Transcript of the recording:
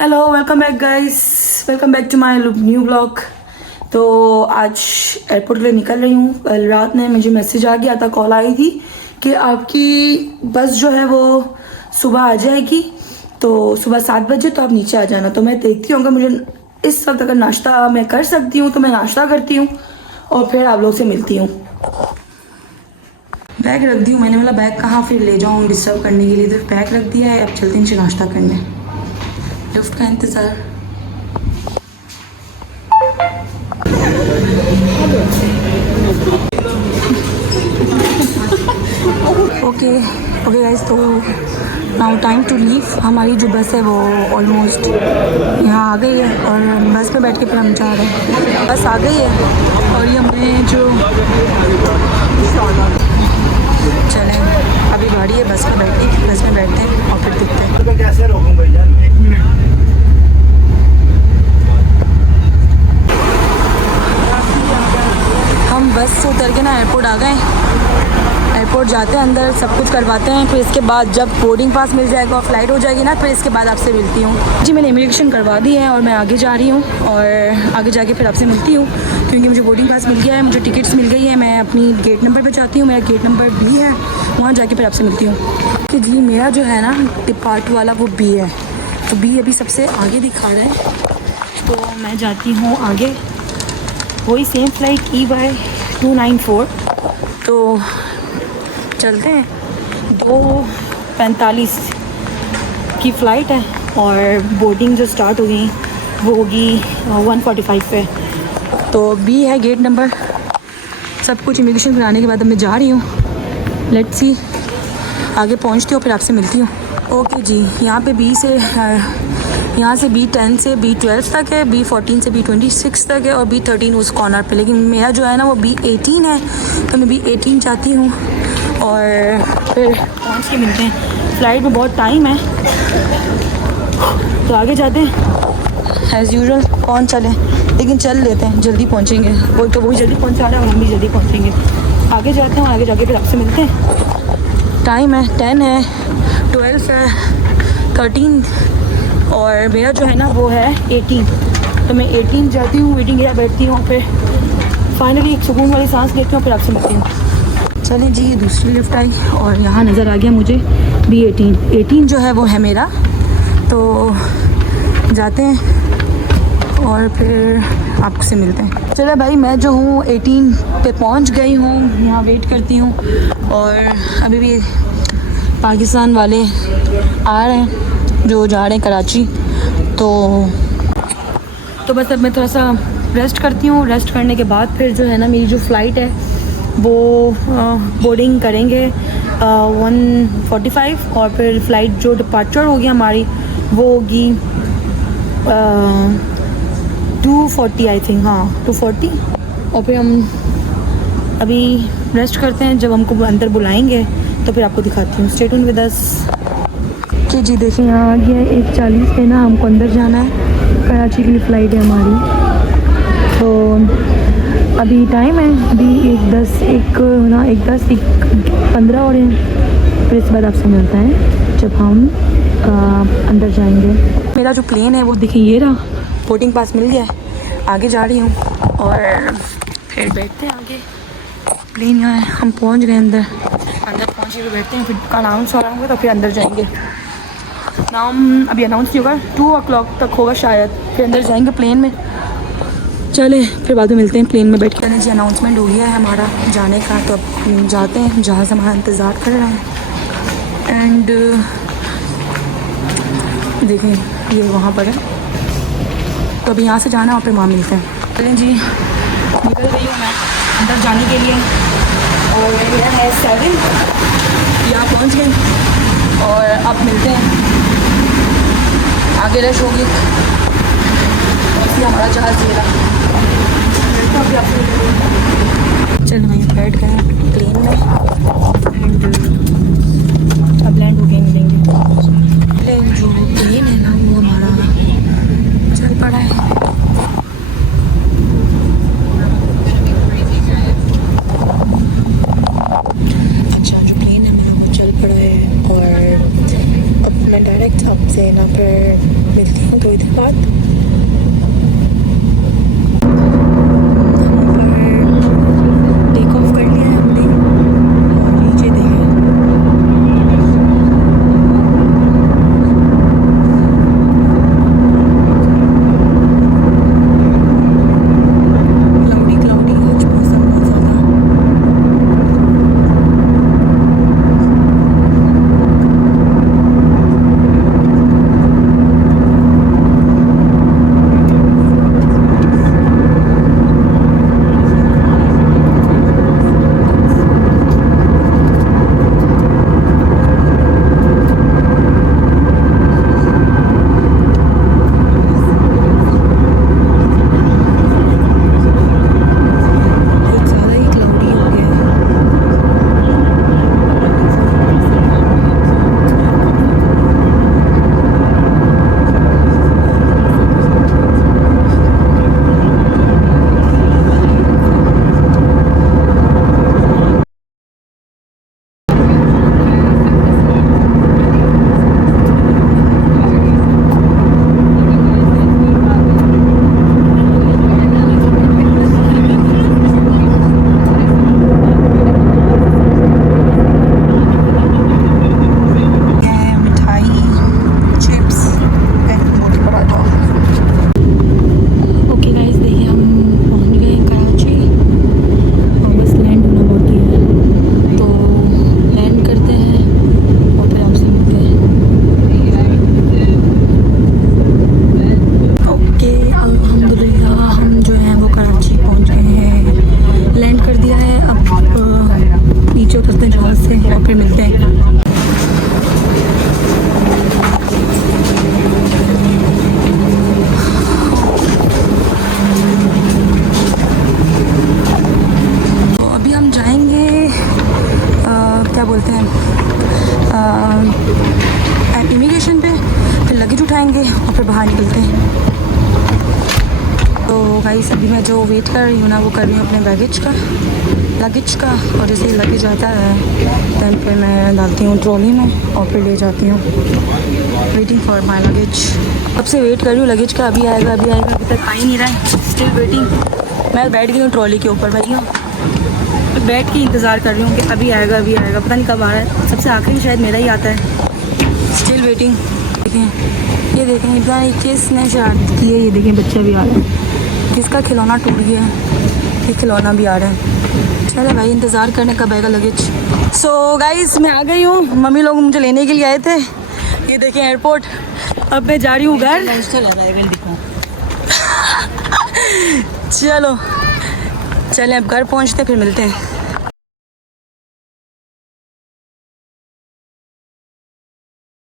Hello, welcome back guys, welcome back to my new blog. तो आज airport के लिए निकल रही हूँ। कल रात में मुझे मैसेज आ गया था, कॉल आई थी कि आपकी बस जो है वो सुबह आ जाएगी, तो सुबह 7 बजे तो आप नीचे आ जाना। तो मैं देखती हूँ अगर मुझे इस वक्त अगर नाश्ता मैं कर सकती हूँ तो मैं नाश्ता करती हूँ और फिर आप लोग से मिलती हूँ। बैग रख दी हूँ मैंने, बोला बैग कहाँ फिर ले जाऊँ डिस्टर्ब करने के लिए, तो बैग रख दिया है। अब चलते हैं नीचे नाश्ता करने। लिफ्ट का इंतज़ार। ओके गाइस, तो नाउ टाइम टू लीव। हमारी जो बस है वो ऑलमोस्ट यहाँ आ गई है और बस पे बैठ के फिर हम जा रहे हैं। बस आ गई है और ये हमने जो चले अभी गाड़ी है बस में बैठी, बस में बैठते हैं और फिर दिखते हैं। तो कैसे रोकूं भैया, एक मिनट। हम बस से उतर के ना एयरपोर्ट आ गए। एयरपोर्ट जाते हैं, अंदर सब कुछ करवाते हैं, फिर इसके बाद जब बोर्डिंग पास मिल जाएगा और फ्लाइट हो जाएगी ना, फिर इसके बाद आपसे मिलती हूँ। जी मैंने इमिग्रेशन करवा दी है और मैं आगे जा रही हूँ और आगे जाके फिर आपसे मिलती हूँ, क्योंकि मुझे बोर्डिंग पास मिल गया है, मुझे टिकट्स मिल गई है। मैं अपनी गेट नंबर पर जाती हूँ, मेरा गेट नंबर B है, वहाँ जाके फिर आपसे मिलती हूँ। कि जी मेरा जो है ना डिपार्ट वाला वो B है, तो B अभी सबसे आगे दिखा रहा है, तो मैं जाती हूँ आगे। वही सेम फ्लाइट EY294। तो चलते हैं, 2:45 की फ़्लाइट है और बोर्डिंग जो स्टार्ट होगी वो होगी 1:45 पे। तो B है गेट नंबर। सब कुछ इमिग्रेशन कराने के बाद अब मैं जा रही हूँ। लेट्स सी, आगे पहुँचती हूँ फिर आपसे मिलती हूँ। ओके जी, यहाँ पे B से यहाँ से B10 से B12 तक है, B14 से B26 तक है और B13 उस कॉर्नर पे। लेकिन मेरा जो है ना वो B18 है, तो मैं B18 जाती हूँ और फिर पहुँच के मिलते हैं। फ़्लाइट में बहुत टाइम है, तो आगे जाते हैं एज़ यूजुअल। कौन चले, लेकिन चल लेते हैं, जल्दी पहुँचेंगे। वही जल्दी पहुँचा रहा है और हम भी जल्दी पहुँचेंगे। आगे जाते हैं और आगे जाके फिर आपसे मिलते हैं। टाइम है 10 है, 12 है, 13 और मेरा जो है ना वो है 18। तो मैं 18 जाती हूँ, वेटिंग एरिया बैठती हूँ, फिर फाइनली एक सुकून वाली सांस लेती हूँ, फिर आपसे मिलती हूँ। चलें जी, ये दूसरी लिफ्ट आई और यहाँ नज़र आ गया मुझे B18। 18 जो है वो है मेरा, तो जाते हैं और फिर आपसे मिलते हैं। चलो भाई, मैं जो हूँ 18 पे पहुँच गई हूँ, यहाँ वेट करती हूँ और अभी भी पाकिस्तान वाले आ रहे हैं जो जा रहे हैं कराची। तो बस अब मैं थोड़ा सा रेस्ट करती हूँ। रेस्ट करने के बाद फिर जो है ना मेरी जो फ़्लाइट है वो बोर्डिंग करेंगे 1:45 और फिर फ़्लाइट जो डिपार्चर होगी हमारी वो होगी 2:40 आई थिंक, हाँ 2:40। और फिर हम अभी रेस्ट करते हैं, जब हमको अंदर बुलाएंगे तो फिर आपको दिखाती हूँ। Stay tuned with us. कि जी देखिए, यहाँ आ गया है 1:40 पे ना, हमको अंदर जाना है। कराची के लिए फ़्लाइट है हमारी, तो अभी टाइम है अभी 1:15 हो रहे हैं। फिर इसके बाद आपसे मिलता है जब हम अंदर जाएंगे। मेरा जो प्लेन है वो देखिए ये रहा, बोर्डिंग पास मिल गया है। आगे जा रही हूँ और फिर बैठते हैं आगे। प्लेन यहाँ है, हम पहुँच गए अंदर पहुँच के बैठते हैं, फिर अनाउंस हो रहा होगा तो फिर अंदर जाएंगे। नाम अभी अनाउंस नहीं होगा, 2 o'clock तक होगा शायद, फिर अंदर जाएंगे प्लेन में। चले फिर बाद में मिलते हैं प्लेन में बैठ के। जी अनाउंसमेंट हो गया है हमारा जाने का, तो अब जाते हैं, जहाज़ हमारा इंतज़ार कर रहा है। एंड देखें ये वहाँ पर है, तो अभी यहाँ से जाना और फिर वहाँ मिलते हैं। चलें जी, निकल रही हूँ मैं अंदर जाने के लिए और मेरा है 7, यहाँ पहुँच गई और अब मिलते हैं। आगे रश होगी, हमारा जहाज़ ये रहा। चलो मैं बैठ गए प्लेन में एंड अब लैंड हो गए, मिलेंगे। प्लेन जो प्लेन है ना वो हमारा चल पड़ा है। अच्छा, जो प्लेन है मेरा वो चल पड़ा है और अब मैं डायरेक्ट आपसे यहाँ पर मिलती हूँ थोड़ी साथ। टेक ऑफ कर लिया है हमने और नीचे देखें क्लाउडी आज मौसम बहुत ज़्यादा। बहुत ज़्यादा ही क्लाउडी हो गया है। है मिठाई, चिप्स, मोटे पराठा। ओके गाइस, देखिए हम पहुंच गए हैं कराची और बस लैंड होना बाकी है, तो लैंड करते हैं और फिर आपसे मिलते हैं। ओके, अल्हम्दुलिल्लाह हम जो हैं वो कराची पहुंच गए हैं, लैंड कर दिया है। अब नीचे उतरते हैं जहाज़ से और फिर मिलते हैं। तो अभी हम जाएंगे क्या बोलते हैं इमिग्रेशन पे, फिर लगेज उठाएंगे और फिर बाहर निकलते हैं। तो गाइस अभी मैं जो वेट कर रही हूँ ना वो कर रही हूँ अपने लगेज का, और जैसे ही लगेज आता है दैन फिर मैं डालती हूँ ट्रॉली में और फिर ले जाती हूँ। Waiting for my luggage. अब से वेट कर रही हूँ लगेज का, अभी आएगा अभी तक आ ही नहीं रहा है, स्टिल वेटिंग। मैं बैठ गई हूँ ट्रॉली के ऊपर, बैठी हूँ, बैठ के इंतज़ार कर रही हूँ कि अभी आएगा पता नहीं कब आ रहा है। सबसे आखिरी शायद मेरा ही आता है। Still waiting. देखें ये देखें, इतना किसने शरारत की है, ये देखें बच्चा भी आ रहा है, किसका खिलौना टूट गया है, ये खिलौना भी आ रहा है। चलो भाई इंतज़ार करने कब आएगा लगेज। सो गाइस मैं आ गई हूँ, मम्मी लोग मुझे लेने के लिए आए थे। ये देखें एयरपोर्ट, अब मैं जा रही हूँ घर। चलो चलें अब घर पहुँचते फिर मिलते हैं।